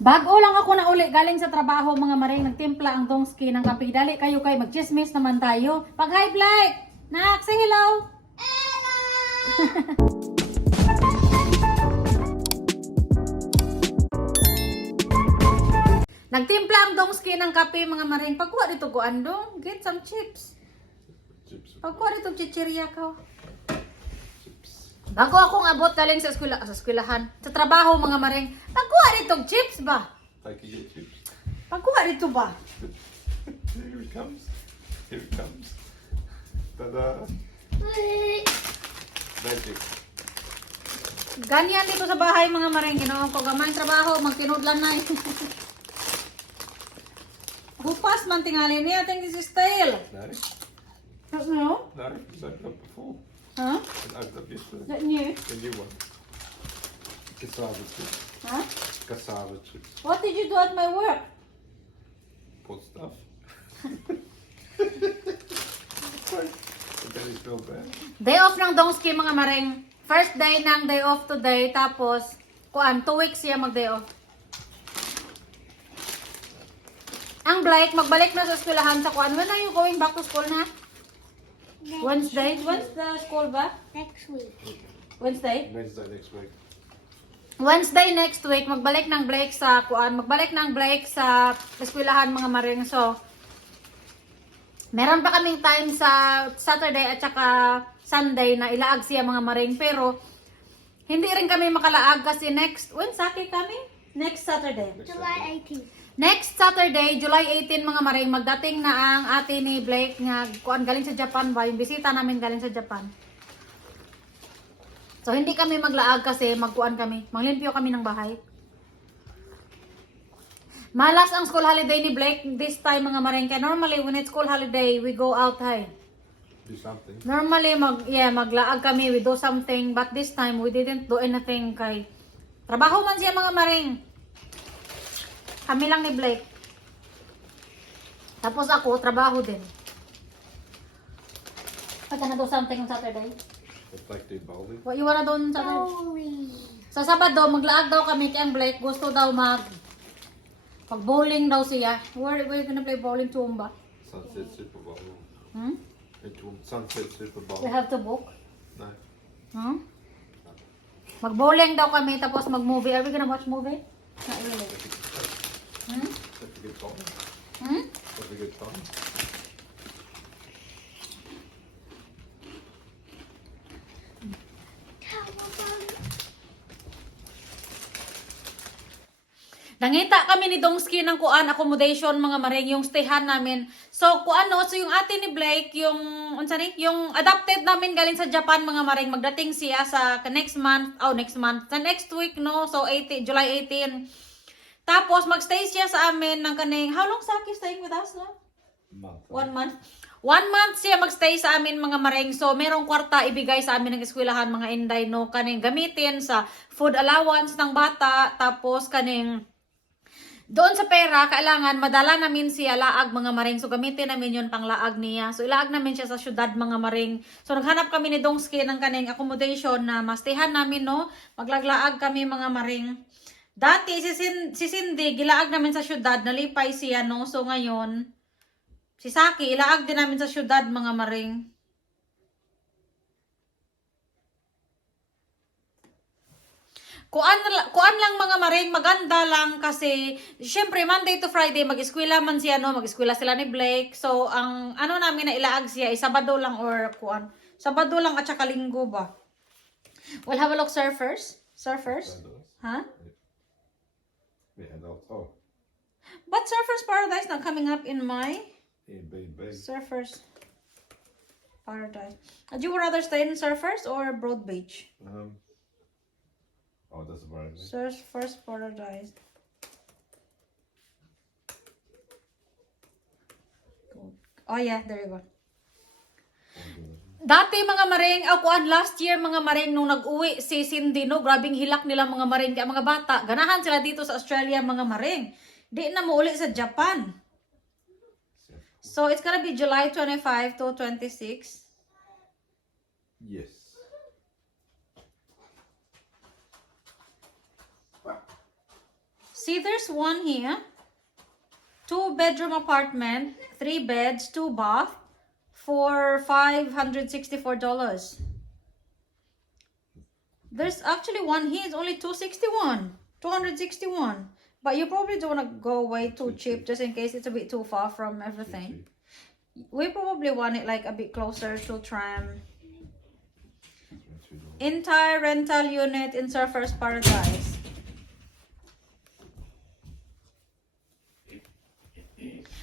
Bago lang ako na uli galing sa trabaho mga maring, nagtimpla ang dongski ng kape. Dali kayo kay mag-chismis naman tayo. Pag hi Blake! Nak, say hello! Hello! Nagtimpla ang dongski ng kape mga maring. Pagkuha dito ko andong, get some chips. Pagkuha dito chichirya ko. Bago akong abot galing sa eskwelahan, sa trabaho mga maring, pagkuha dito chips ba? Taking your chips. Pagkuha dito ba? Here it comes. Here it comes. Ta-da! Magic. Ganyan dito sa bahay mga maring, ginawa ko gamay trabaho, magtinudlan na eh. Hupas man tingali niya, I think this is stale. Nice. No? Nice. It's opened up before. Huh? It opened up yesterday. That new? The new one. Cassava chips. Huh? Cassava chips. What did you do at my work? Put stuff. Then it's feel bad. Day off ng dongski mga maring. First day ng day off today, tapos, 2 weeks siya mag-day off. Ang Blake, magbalik na sa eskwelahan sa kuan. When are you going back to school na? Wednesday? When's the school ba? Next week. Wednesday? Wednesday next week. Wednesday next week, magbalik ng Blake sa kuan. Magbalik ng Blake sa eskwelahan mga maring. So, meron pa kaming time sa Saturday at saka Sunday na ilaag siya mga maring. Pero, hindi rin kami makalaag kasi when Saturday kami? Next Saturday. July 18th. Next Saturday, July 18 mga maring, magdating na ang ate ni Blake nga kuan galing sa Japan ba, yung bisita namin galing sa Japan. So hindi kami maglaag kasi magkuan kami, manglimpyo kami ng bahay. Malas ang school holiday ni Blake this time mga maring, kaya normally when it's school holiday, we go out high. Do something. Normally maglaag kami, we do something, but this time we didn't do anything kay trabaho man siya mga maring. Kami lang ni Blake. Tapos ako, trabaho din. Pagka na do something on Saturday. It's like do bowling. What you wanna do on Saturday? Bowling. Sa Sabado, maglaag daw kami kay ang Blake. Gusto daw pag-bowling daw siya. Where we gonna play bowling Tumba? Sunset Super Bowl. Hmm? Sunset Super Bowl. We have to book. No. Hmm? Mag-bowling daw kami, tapos mag-movie. Are we gonna watch movie? Not really. Hmm? That's a good time. Hmm? That's a good time. Nangita kami ni Dongski ng kuan accommodation mga maring yung stayhan namin. So so yung ate ni Blake, yung yung adopted namin galing sa Japan mga maring, magdating siya sa next month, sa next week no. So July 18. Tapos magstay siya sa amin ng kaning how long Saki staying with us no? Month. 1 month. 1 month siya magstay sa amin mga maring. So merong kwarta ibigay sa amin ng eskwelahan mga Inday no, kaning gamitin sa food allowance ng bata, tapos kaning doon sa pera, kailangan madala namin siya laag mga maring. So gamitin namin yun pang laag niya. So ilaag namin siya sa syudad mga maring. So naghanap kami ni Dongski ng kaning accommodation na mastihan namin no. Maglaglaag kami mga maring. Dati si Cindy, gilaag namin sa syudad, nalipay siya no. So ngayon, si Saki, ilaag din namin sa syudad mga maring. Kuan lang mga maring, maganda lang kasi syempre Monday to Friday mag-eskwela man siya no, mag-eskwela sila ni Blake. So ang ano namin na ilaag siya ay Sabado lang or kuan. Sabado lang at saka Linggo ba. We'll have a look surfers. Surfers? Huh? Yeah, oh. But Surfers Paradise not coming up in my Yeah, baby. Surfers Paradise. Would you rather stay in Surfers or Broad Beach? Oh, that's right. Surfers Paradise. Oh yeah, there you go. Dati mga maring, last year mga maring nung nag-uwi si Cindy no, grabing hilak nila mga maring kaya mga bata. Ganahan sila dito sa Australia mga maring. Di na muuli sa Japan. So it's gonna be July 25 to 26. Yes. See, there's one here. 2-bedroom apartment, 3 beds, 2 bath, for $564. There's actually one here. It's only 261. But you probably don't want to go way too cheap, just in case it's a bit too far from everything. We probably want it like a bit closer to Tram. Entire rental unit in Surfers Paradise.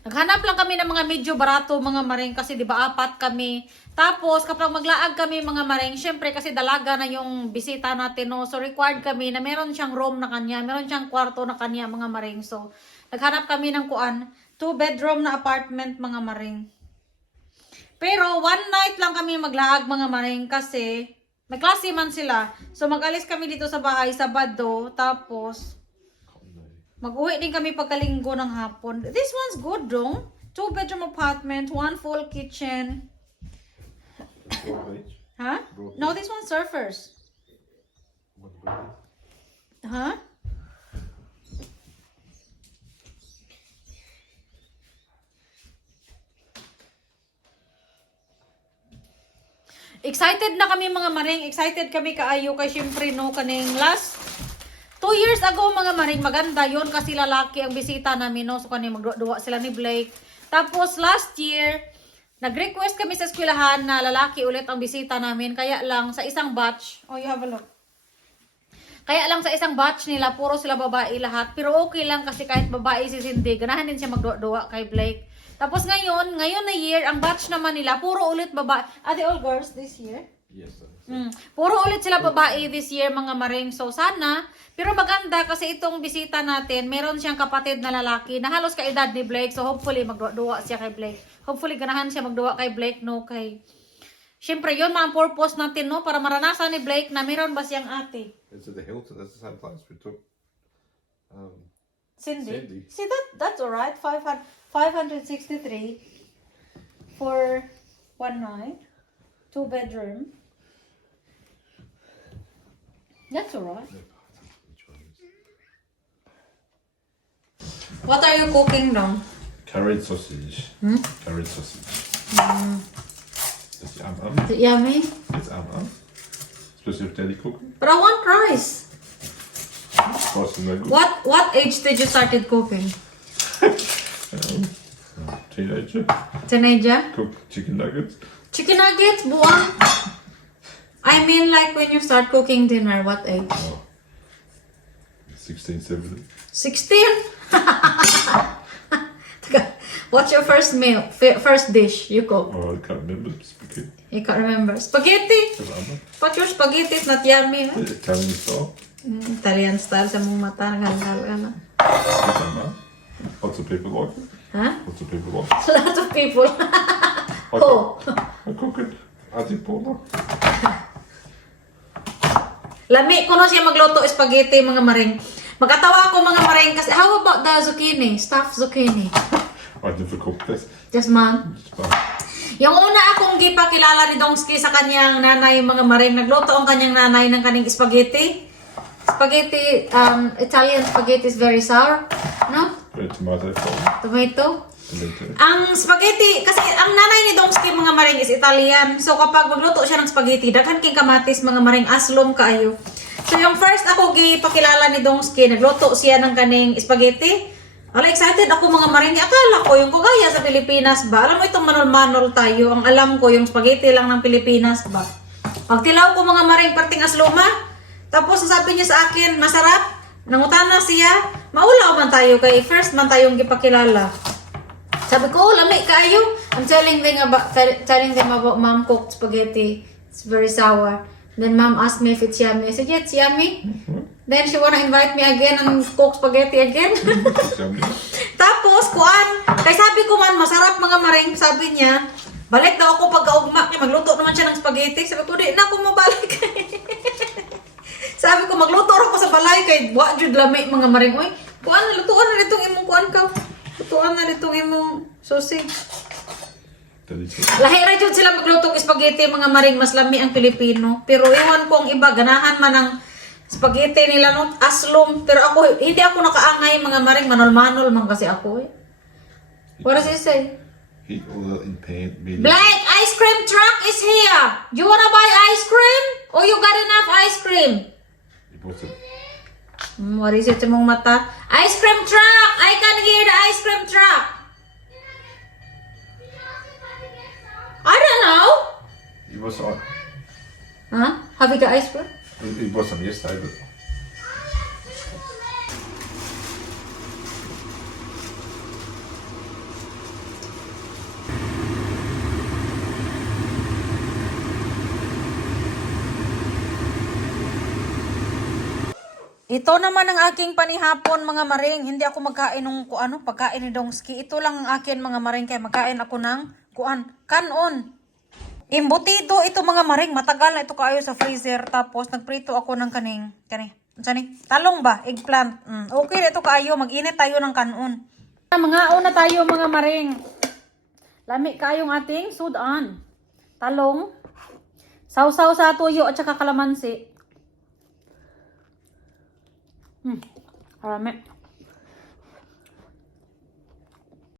Naghanap lang kami ng mga medyo barato mga maring kasi di ba 4 kami. Tapos kapag maglaag kami mga maring, syempre kasi dalaga na yung bisita natin, no? So required kami na meron siyang room na kanya, meron siyang kwarto na kanya mga maring. So naghanap kami ng 2-bedroom na apartment mga maring. Pero 1 night lang kami maglaag mga maring kasi may klase man sila. So mag-alis kami dito sa bahay Sabado, tapos mag-uwi din kami pagkalinggo ng hapon. This one's good, though. 2-bedroom apartment, 1 full kitchen. Broadbeach. Huh? No, this one's Surfers. What about Huh? Excited na kami mga maring. Excited kami kaayo kay syempre no kaning last 2 years ago mga maring, maganda yon kasi lalaki ang bisita namin, no? So kaning magduwa sila ni Blake. Tapos last year, nag-request kami sa eskwelahan na lalaki ulit ang bisita namin. Kaya lang sa isang batch, oh you have a look. Kaya lang sa isang batch nila, puro sila babae lahat. Pero okay lang kasi kahit babae si Cindy, ganahan din siya magduwa kay Blake. Tapos ngayon na year, ang batch naman nila, puro ulit babae. Are they all girls this year? Yes, sir. Puro ulit sila babae this year mga maring. So sana, pero maganda kasi itong bisita natin, meron siyang kapatid na lalaki na halos kaedad ni Blake. So hopefully magduwa siya kay Blake. Hopefully ganahan siya magduwa kay Blake, no? Kay syempre yun mga purpose natin, no? Para maranasan ni Blake na meron ba siyang ate. It's at the Hilton. That's the same place we took. Cindy. See that's alright. 563 for 1 night, 2-bedroom. That's alright. What are you cooking now? Curried sausage. Curried sausage. It's yum. Is it yummy? It's yum. Especially if Daddy cooking. But I want rice. Rice is no good. What age did you started cooking? Teenager. Teenager? Cook chicken nuggets. Chicken nuggets, buang. I mean like when you start cooking dinner, what age? 16, 17. 16? What's your first meal? First dish you cook? Oh, I can't remember. Spaghetti. You can't remember. Spaghetti? But your spaghetti is not yummy, no? Italian style. Italian style sa mong mata. Naghandal ka na. Lots of people like it. Huh? Lots of people like it. Lots of people. I cook it. Ati Paula. Lami ko no siya magluto spaghetti mga maring. Magkatawa ako mga maring kasi how about the zucchini? Stuffed zucchini. I never cooked this. Just man. Yung una akong gipakilala ni Dongski sa kanyang nanay mga maring, nagluto ang kanyang nanay ng kaning spaghetti. Spaghetti, Italian spaghetti is very sour, no? Tomato. Tomato. Ang spaghetti, kasi ang nanay ni Dongski mga maring is Italian. So kapag magluto siya ng spaghetti, daghan king kamatis mga maring, aslom kaayo. So yung first ako gipakilala ni Dongski, nagluto siya ng kaning spaghetti. Ala, excited ako mga maring. Akala ko yung kagaya sa Pilipinas ba? Alam mo itong manol-manol tayo. Ang alam ko yung spaghetti lang ng Pilipinas ba? Pagtilaw ko mga maring parting asloma. Tapos sasabi niya sa akin, masarap. Nangutana siya. Maulaw man tayo kay first man tayong gipakilala. Sabi ko, oh, lami kayo. I'm telling them about mom cooked spaghetti. It's very sour. Then mom asked me if it's yummy. I said, yeah, it's yummy. Then she wanna invite me again and cook spaghetti again. Tapos, kay sabi ko man, masarap mga maring, sabi niya, balik daw ako pagkaugma, magluto naman siya ng spaghetti. Sabi ko, di na ako mabalik. Sabi ko, magluto ako sa balay kay buwa jud lami mga maring. Uy, lutuan na ditong imong kuan ka. Lutuan na ditong imong susi. Lahi ra jud sila magluto ng spaghetti mga maring, mas lami ang Pilipino. Pero iwan ko ang iba, ganahan man ang Spaghetti nila no, aslom. Pero ako, hindi ako nakaangay mga maring. Manol-manol man kasi ako eh. What does it say? Heat oil in pan, medium. Blake, ice cream truck is here. You wanna buy ice cream? Or you got enough ice cream? You bought it. What is it sa mong mata? Ice cream truck! I can hear the ice cream truck. I don't know. You bought some. Huh? Have you got ice cream? You bought some yesterday, but Ito naman ang aking panihapon mga maring. Hindi ako magkain ng pagkain ni Dongski. Ito lang ang akin mga maring kaya magkain ako ng kanon. Imbutido ito mga maring. Matagal na ito kayo sa freezer. Tapos nagprito ako ng talong ba? Eggplant. Okay na ito kayo. Mag-init tayo ng kanon. Mga una tayo mga maring. Lami kayong ating sudan. Talong. Sausaw sa tuyo at saka kalamansi. Arame.